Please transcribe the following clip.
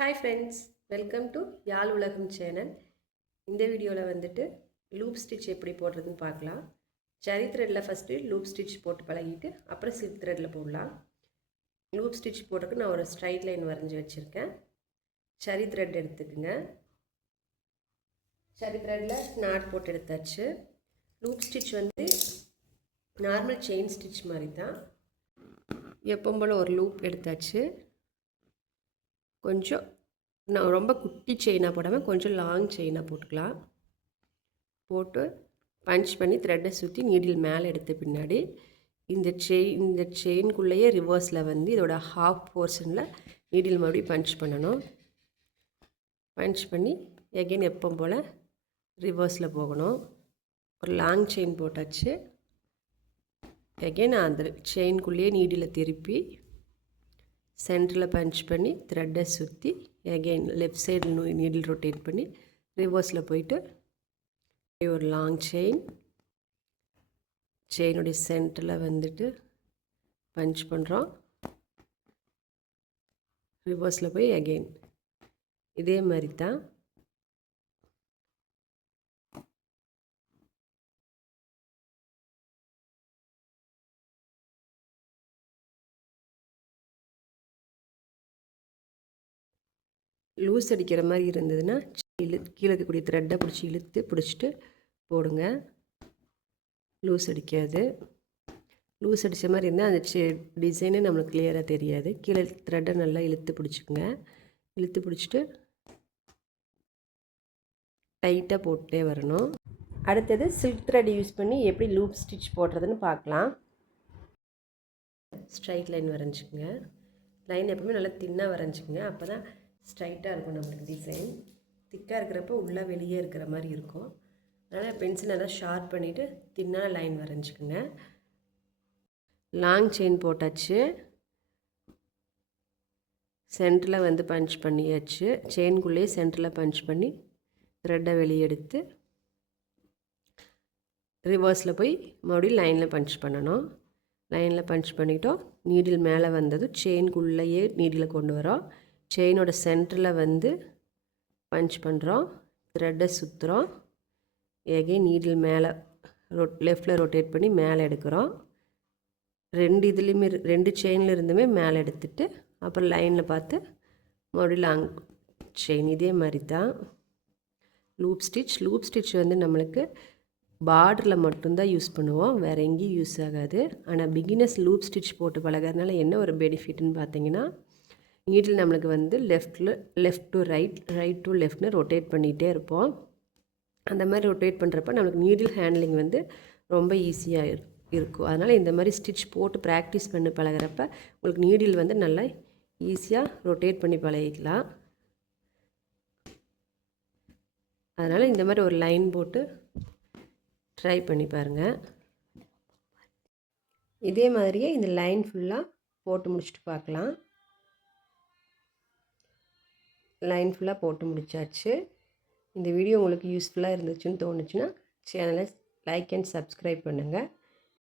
Hi friends, welcome to யாழ் உலகம் channel. இந்த வீடியோவில் வந்துட்டு லூப் ஸ்டிச் எப்படி போடுறதுன்னு பார்க்கலாம். சரி த்ரெட்டில் ஃபஸ்ட்டு லூப் ஸ்டிச் போட்டு பழகிட்டு அப்புறம் சில்க் த்ரெட்டில் போடலாம். லூப் ஸ்டிச் போடுறதுக்கு நான் ஒரு ஸ்ட்ரைட் லைன் வரைஞ்சி வச்சுருக்கேன். சரி த்ரெட் எடுத்துக்குங்க. சரி த்ரெட்டில் நாட் போட்டு எடுத்தாச்சு. லூப் ஸ்டிச் வந்து நார்மல் செயின் ஸ்டிச் மாதிரி தான். எப்பவும் போல் ஒரு லூப் எடுத்தாச்சு. கொஞ்சம் நான் ரொம்ப குட்டி செயினாக போடாமல் கொஞ்சம் லாங் செயினாக போட்டுக்கலாம். போட்டு பஞ்ச் பண்ணி த்ரெட்டை சுற்றி நீடில் மேலே எடுத்த பின்னாடி இந்த செயின்குள்ளேயே ரிவர்ஸில் வந்து இதோட ஹாஃப் போர்ஷனில் நீடில் மறுபடியும் பஞ்ச் பண்ணணும். பஞ்ச் பண்ணி எகைன் எப்போ போல் ரிவர்ஸில் போகணும். ஒரு லாங் செயின் போட்டாச்சு. எகைன் அந்த செயின்குள்ளேயே நீடில் திருப்பி சென்டரில் பஞ்ச் பண்ணி த்ரெட்டை சுற்றி எகெயின் லெஃப்ட் சைடில் நீடில் ரொட்டேட் பண்ணி ரிவர்ஸில் போயிட்டு ஒரு லாங் செயினுடைய சென்டரில் வந்துட்டு பஞ்ச் பண்ணுறோம். ரிவர்ஸில் போய் எகெயின் இதே மாதிரி தான். லூஸ் அடிக்கிற மாதிரி இருந்ததுன்னா கீழே இருக்கக்கூடிய த்ரெட்டை பிடிச்சிட்டு போடுங்க. லூஸ் அடிக்காது. லூஸ் அடித்த மாதிரி இருந்தால் அந்த டிசைனே நம்மளுக்கு கிளியராக தெரியாது. கீழே த்ரெட்டை நல்லா இழுத்து பிடிச்சிக்குங்க. இழுத்து பிடிச்சிட்டு டைட்டாக போட்டே வரணும். அடுத்தது சில்க் த்ரெட் யூஸ் பண்ணி எப்படி லூப் ஸ்டிச் போடுறதுன்னு பார்க்கலாம். Straight line வரைஞ்சிக்கங்க. லைன் எப்பவுமே நல்லா தின்னாக வரைஞ்சிக்கங்க. அப்போ தான் ஸ்ட்ரைட்டாக இருக்கும் நம்மளுக்கு டிசைன். திக்காக இருக்கிறப்போ உள்ளே வெளியே இருக்கிற மாதிரி இருக்கும். அதனால் பென்சில் நல்லா ஷார்ப் பண்ணிவிட்டு தின்னாக லைன் வரைஞ்சிக்கோங்க. லாங் செயின் போட்டாச்சு. சென்டரில் வந்து பஞ்ச் பண்ணியாச்சு. செயின்குள்ளேயே சென்டரில் பஞ்ச் பண்ணி த்ரெட்டை வெளியே எடுத்து ரிவர்ஸில் போய் மறுபடியும் லைனில் பஞ்ச் பண்ணணும். லைனில் பஞ்ச் பண்ணிட்டோம். நீடில் மேலே வந்தது செயின்குள்ளேயே நீடில் கொண்டு வரோம். செயினோட சென்டரில் வந்து பஞ்ச் பண்ணுறோம். த்ரெட்டை சுற்றுறோம். எகைன் நீடில் மேலே லெஃப்டில் ரொட்டேட் பண்ணி மேலே எடுக்கிறோம். ரெண்டு செயினில் இருந்துமே மேலே எடுத்துட்டு அப்புறம் லைனில் பார்த்து மறுபடியும் லாங் செயின். இதே மாதிரி தான் லூப் ஸ்டிச். லூப் ஸ்டிச் வந்து நம்மளுக்கு பார்டரில் மட்டும்தான் யூஸ் பண்ணுவோம், வேறு எங்கேயும் யூஸ் ஆகாது. ஆனால் பிகினர்ஸ் லூப் ஸ்டிச் போட்டு பழகிறதுனால என்ன ஒரு பெனிஃபிட்னு பார்த்தீங்கன்னா, நீடில் நம்மளுக்கு வந்து லெஃப்ட் டு ரைட் டு லெஃப்ட்னு ரொட்டேட் பண்ணிகிட்டே இருப்போம். அந்த மாதிரி ரொட்டேட் பண்ணுறப்ப நம்மளுக்கு நீடில் ஹேண்ட்லிங் வந்து ரொம்ப ஈஸியாக இருக்கும். அதனால் இந்த மாதிரி ஸ்டிச் போட்டு ப்ராக்டிஸ் பண்ணி பழகிறப்ப உங்களுக்கு நீடில் வந்து நல்லா ஈஸியாக ரொட்டேட் பண்ணி பழகிக்கலாம். அதனால் இந்த மாதிரி ஒரு லைன் போட்டு ட்ரை பண்ணி பாருங்கள். இதே மாதிரியே இந்த லைன் ஃபுல்லாக போட்டு முடிச்சுட்டு பார்க்கலாம். லைன் ஃபுல்லாக போட்டு முடிச்சாச்சு. இந்த வீடியோ உங்களுக்கு யூஸ்ஃபுல்லாக இருந்துச்சுன்னு தோணுச்சுன்னா சேனலை லைக் அண்ட் சப்ஸ்கிரைப் பண்ணுங்கள்.